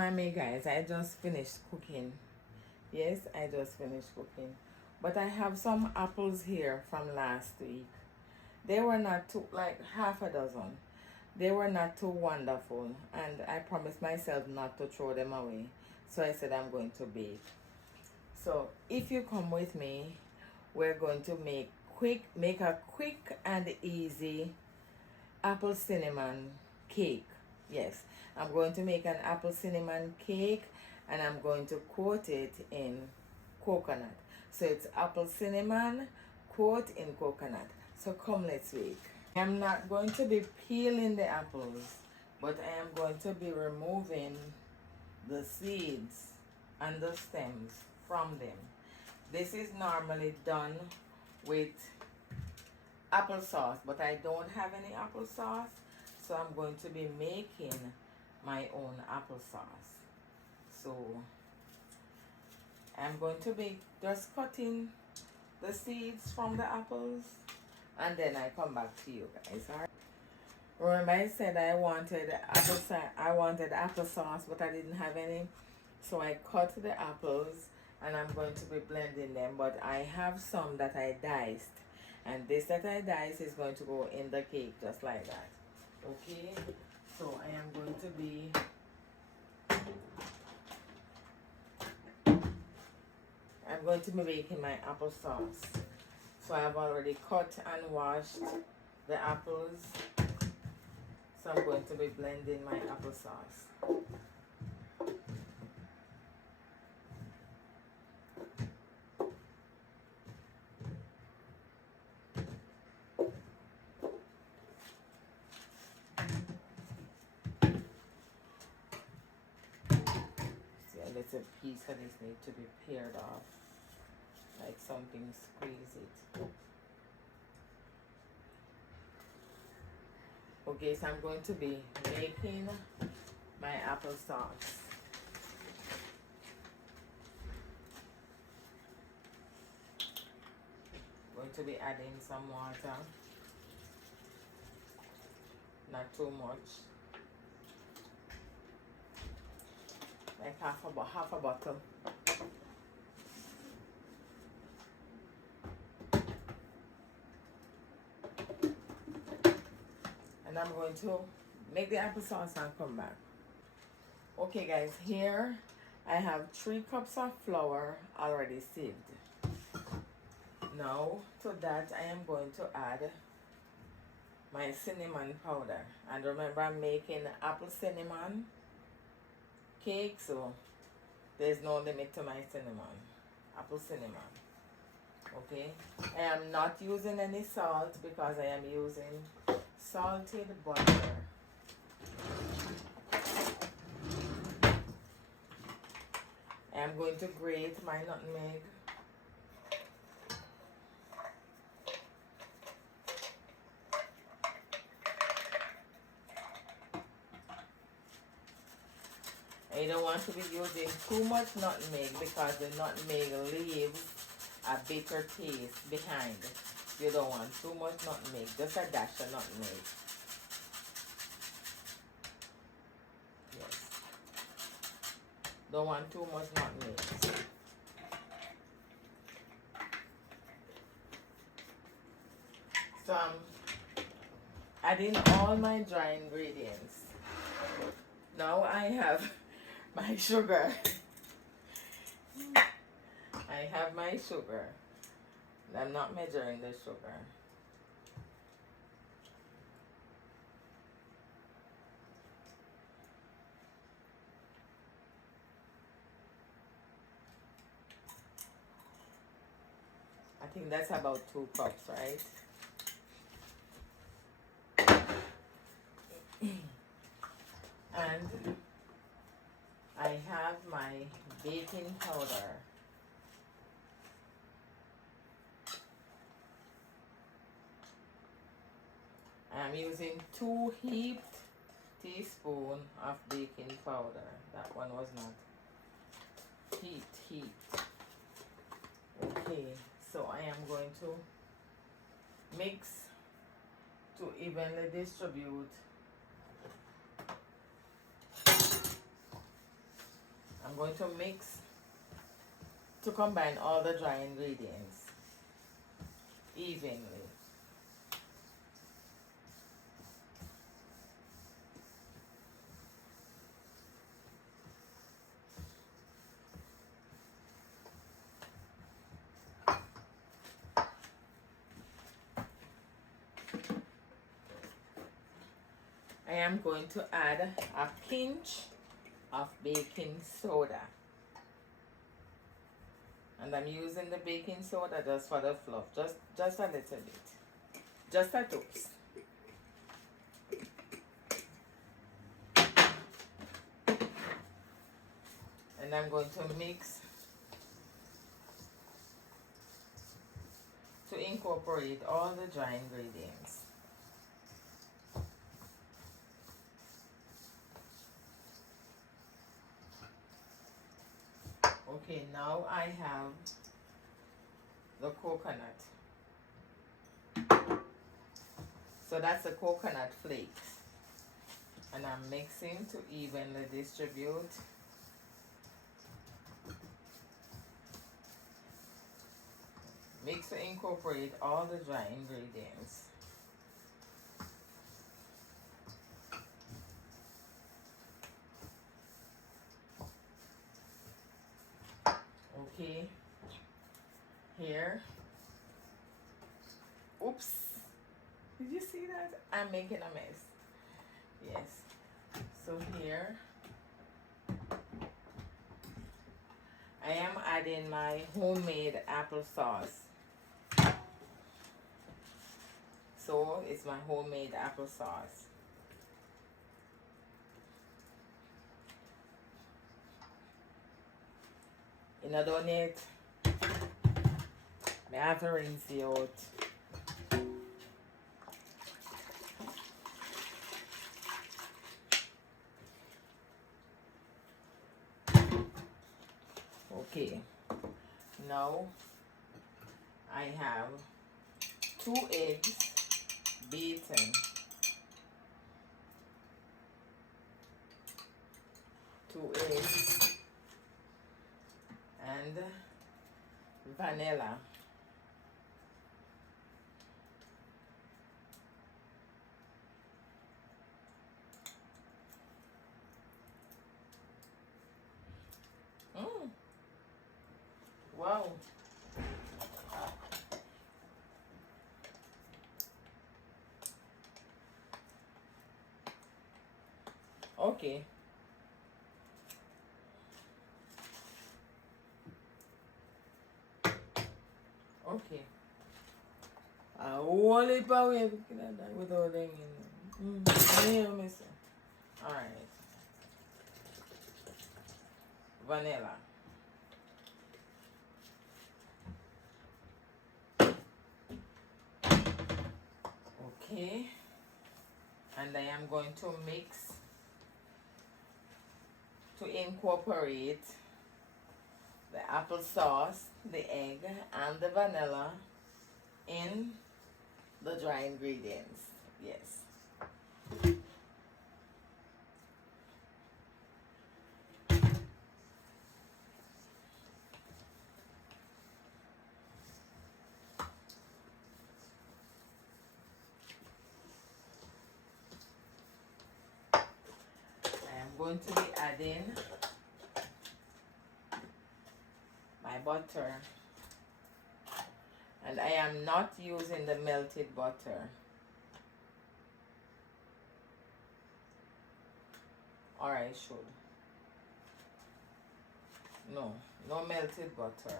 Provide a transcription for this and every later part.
mind me, guys, I just finished cooking. Yes, I just finished cooking. But I have some apples here from last week. They were not too, like half a dozen. They were not too wonderful. And I promised myself not to throw them away. So I said I'm going to bake. So if you come with me, we're going to make a quick and easy apple cinnamon cake. Yes, I'm going to make an apple cinnamon cake and I'm going to coat it in coconut. So it's apple cinnamon coat in coconut. So come, let's bake. I'm not going to be peeling the apples, but I am going to be removing the seeds and the stems from them. This is normally done with applesauce, but I don't have any applesauce, so I'm going to be making my own applesauce. So I'm going to be just cutting the seeds from the apples, and then I come back to you guys. All right. Remember I said I wanted applesauce, but I didn't have any, so I cut the apples and I'm going to be blending them. But I have some that I diced, and this that I diced is going to go in the cake just like that. Okay, so I am going to be making my applesauce. So I've already cut and washed the apples. So I'm going to be blending my applesauce. See, a little piece of this needs to be pared off, like something squeeze it. Okay, so I'm going to be making my applesauce. Going to be adding some water, not too much, like half a bottle. And I'm going to make the applesauce and come back. Okay guys, here I have 3 cups of flour already sieved. Now to that I am going to add my cinnamon powder. And remember, I'm making apple cinnamon cake, so there's no limit to my cinnamon. Apple cinnamon. Okay, I am not using any salt because I am using salted butter. I am going to grate my nutmeg. I don't want to be using too much nutmeg because the nutmeg leaves a bitter taste behind. You don't want too much nutmeg, just a dash of nutmeg. Yes. Don't want too much nutmeg. So I'm adding all my dry ingredients. Now I have my sugar. I have my sugar. I'm not measuring the sugar. I think that's about 2 cups, right? And I have my baking powder. I'm using 2 heaped teaspoons of baking powder. That one was not heaped. Okay, so I am going to mix to evenly distribute going to mix to combine all the dry ingredients evenly. I am going to add a pinch of baking soda. And I'm using the baking soda just for the fluff, just a little bit, just a toast. And I'm going to mix to incorporate all the dry ingredients. Okay, now I have the coconut. So that's the coconut flakes. And I'm mixing to evenly distribute. Mix to incorporate all the dry ingredients. Okay, here. Oops, did you see that? I'm making a mess. Yes, so here I am adding my homemade applesauce. So it's my homemade applesauce. In a donut, I have to rinse it out. Okay, now I have 2 eggs beaten, 2 eggs, and vanilla. Wow. Okay. Okay. I whole heap of way without them in there. Alright. Vanilla. Okay. And I am going to mix to incorporate the applesauce, the egg, and the vanilla in the dry ingredients. Yes. I am going to be adding my butter. And I am not using the melted butter. Or I should. No, no melted butter.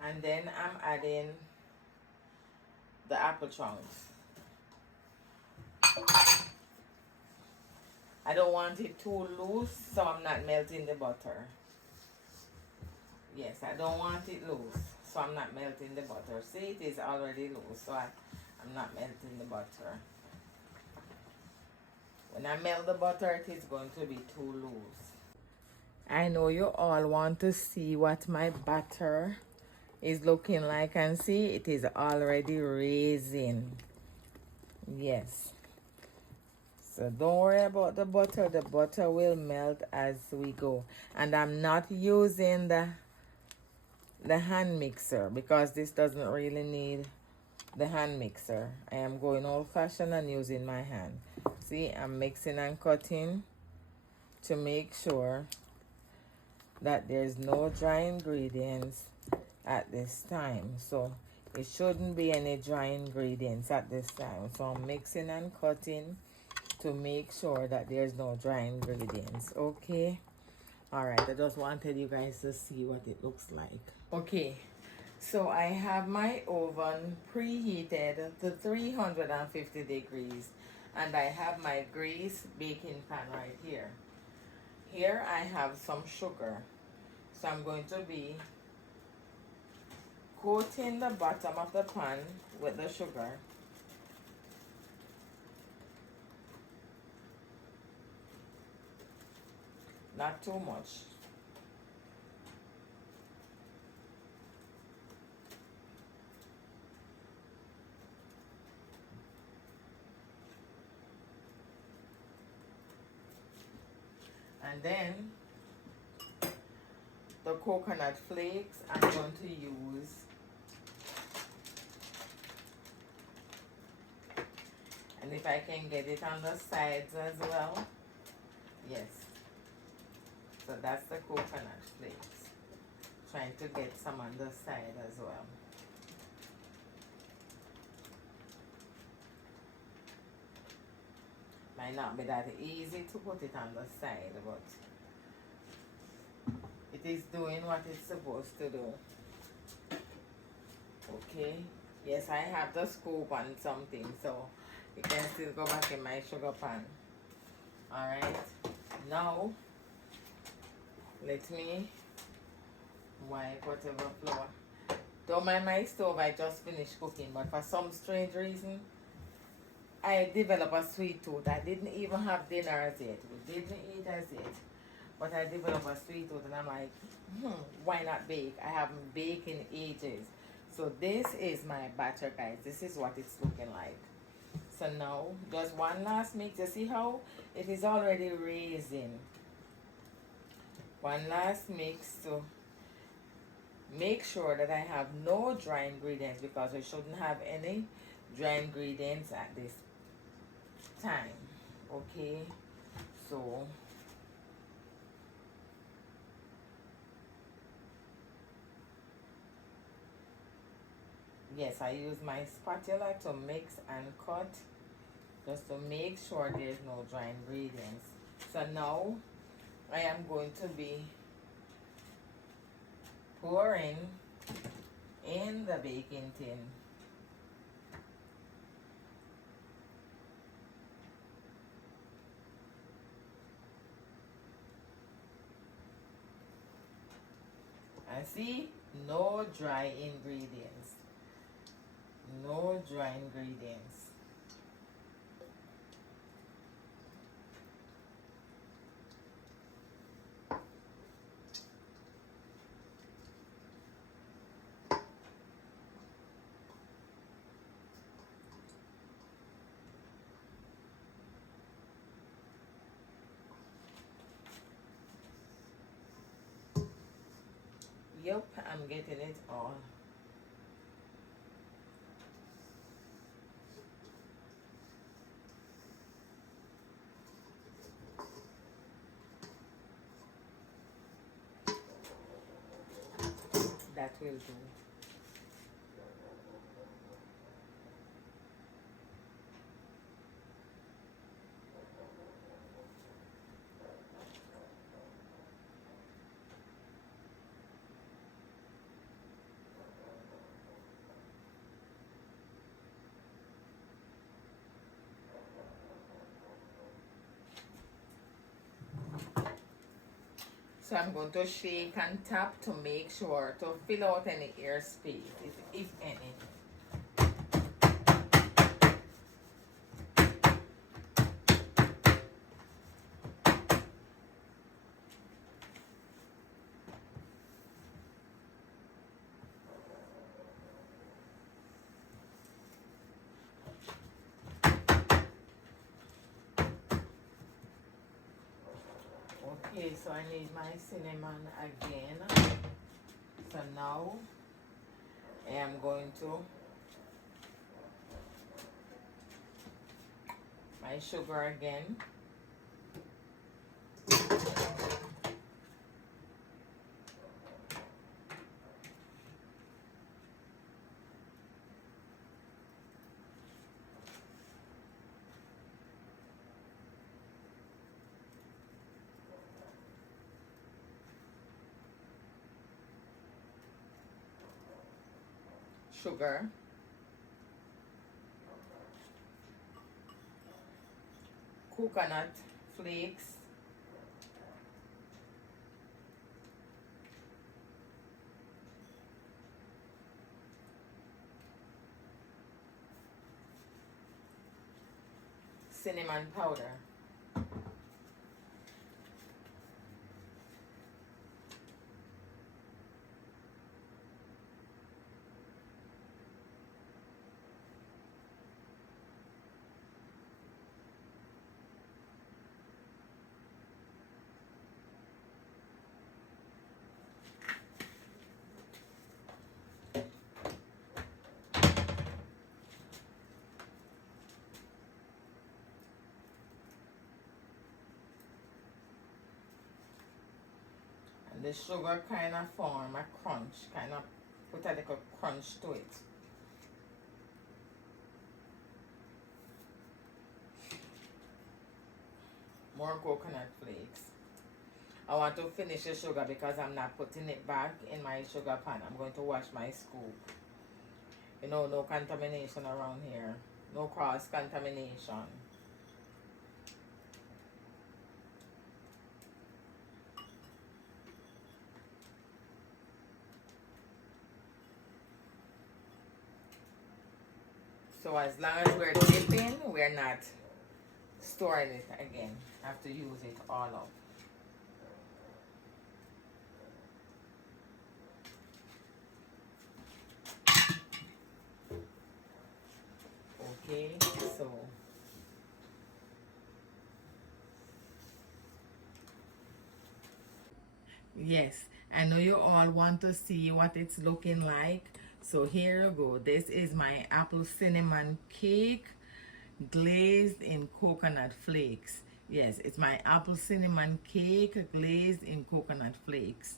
And then I'm adding the apple chunks. I don't want it too loose, so I'm not melting the butter. Yes, I don't want it loose, so I'm not melting the butter. See, it is already loose, so I'm not melting the butter. When I melt the butter, it is going to be too loose. I know you all want to see what my batter is looking like, and see it is already raising. Yes. So don't worry about the butter will melt as we go. And I'm not using the hand mixer because this doesn't really need the hand mixer. I am going old-fashioned and using my hand. See, I'm mixing and cutting to make sure that there's no dry ingredients at this time. So it shouldn't be any dry ingredients at this time. So I'm mixing and cutting to make sure that there's no dry ingredients. Okay, all right, I just wanted you guys to see what it looks like. Okay, so I have my oven preheated to 350 degrees, and I have my grease baking pan right here. Here I have some sugar, so I'm going to be coating the bottom of the pan with the sugar. Not too much. And then the coconut flakes I'm going to use. And if I can get it on the sides as well. Yes. So that's the coconut flakes. Trying to get some on the side as well. Might not be that easy to put it on the side, but it is doing what it's supposed to do. Okay. Yes, I have the scoop on something, so it can still go back in my sugar pan. Alright. Now let me wipe whatever flour. Don't mind my stove, I just finished cooking, but for some strange reason, I developed a sweet tooth. I didn't even have dinner as yet. We didn't eat as yet. But I developed a sweet tooth, and I'm like, why not bake? I haven't baked in ages. So this is my batter, guys. This is what it's looking like. So now, just one last mix. You see how it is already raising. One last mix to make sure that I have no dry ingredients, because we shouldn't have any dry ingredients at this time. Okay, so yes, I use my spatula to mix and cut just to make sure there's no dry ingredients. So now I am going to be pouring in the baking tin. And see, no dry ingredients. No dry ingredients. Yep, I'm getting it all. That will do. So I'm going to shake and tap to make sure to fill out any air space, if any. Okay, so I need my cinnamon again. So now I am going to my sugar again. Sugar, coconut flakes, cinnamon powder, and the sugar kind of form a crunch, kind of put a little crunch to it. More coconut flakes. I want to finish the sugar because I'm not putting it back in my sugar pan. I'm going to wash my scoop. You know, no contamination around here. No cross contamination. So as long as we're dipping, we're not storing it again. Have to use it all up. Okay, so yes, I know you all want to see what it's looking like. So here you go. This is my apple cinnamon cake glazed in coconut flakes. Yes, it's my apple cinnamon cake glazed in coconut flakes.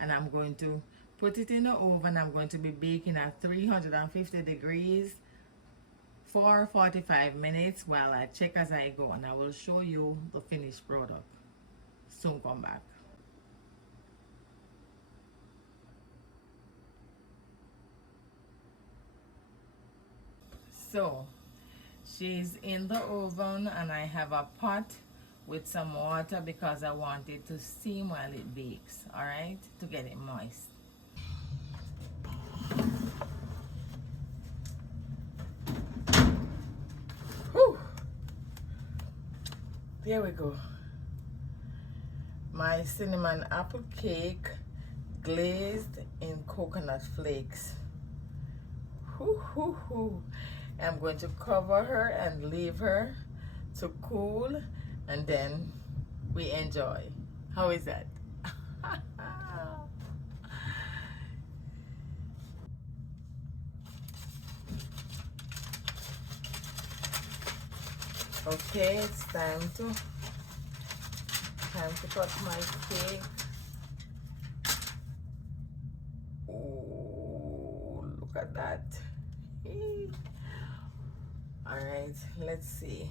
And I'm going to put it in the oven. I'm going to be baking at 350 degrees for 45 minutes while I check as I go. And I will show you the finished product. Soon come back. So she's in the oven and I have a pot with some water because I want it to steam while it bakes, all right, to get it moist. Whew. There we go. My cinnamon apple cake glazed in coconut flakes. Whew, whew, whew. I'm going to cover her and leave her to cool and then we enjoy. How is that? Okay, it's time to cut my cake. Oh, look at that. All right, let's see.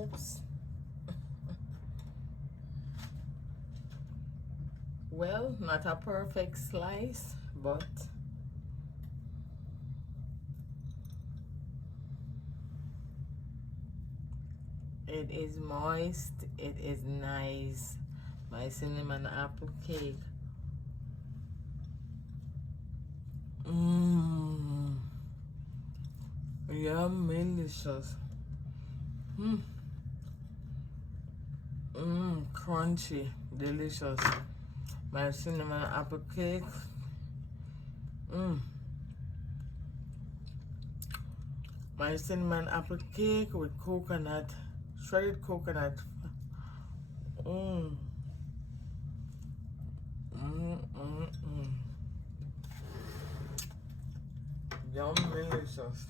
Oops. Well, not a perfect slice, but it is moist, it is nice. My cinnamon apple cake. Mmm. Yum, delicious. Mmm. Mmm, crunchy, delicious. My cinnamon apple cake. Mmm. My cinnamon apple cake with coconut, shredded coconut. Mmm. Yum, delicious.